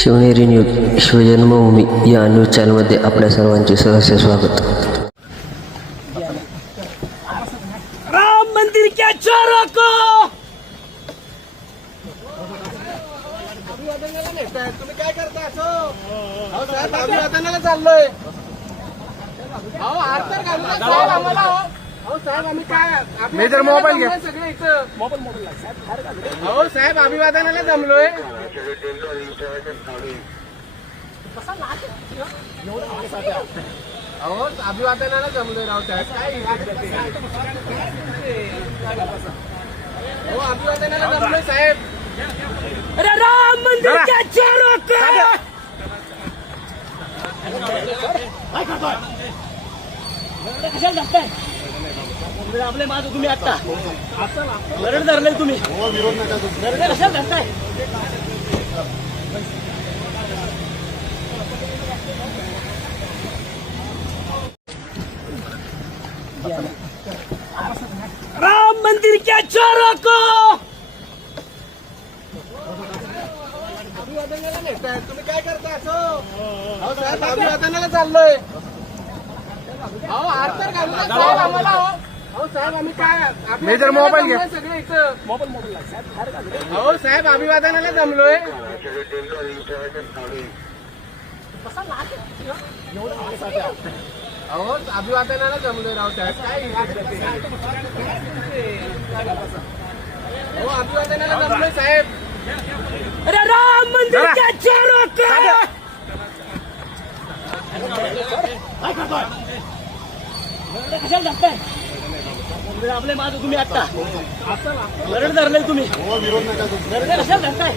Shivneri news शिवजन्मभूमी या news चॅनलमध्ये आपल्या सर्वांचे सहर्ष स्वागत. राम मंदिर के चोरों को तुम्ही काय करता असो? अहो साहेब, अभिवादनाला चाललोय. अहो आरतर घालू नका साहेब आम्हाला. अहो साहेब, आम्ही काय मेजर मोबाईल घ्या. सगळे इथं अहो साहेब, अभिवादनाला जमलोय. अहो अभिवादनाला जमलोय राव साहेब. काय अहो अभिवादनाला जमलोय साहेब. अरे राम मंदिर के चोरों को कशाला धरताय? आपले माझं तुम्ही आता बरं धरलंय तुम्ही. कशाला धरताय? राम मंदिर के चोरों को अभिवादनाला नेताय. तुम्ही काय करता असो? अहो साहेब, अभिवादनाला चाललोय. अहो आरतर घालू नका साहेब आम्हाला. अहो साहेब, आम्ही काय मेजर मोबाईल घ्या. सगळे इथं अहो साहेब, अभिवादनाला जमलोय. अहो अभिवादनाला जमलोय राव साहेब. काय अहो अभिवादनाला जमलोय साहेब. अरे राम मंदिर के चोरों को कशाला धरताय? आपले माझं तुम्ही आता बरं धरलंय तुम्ही. कशाला धरताय?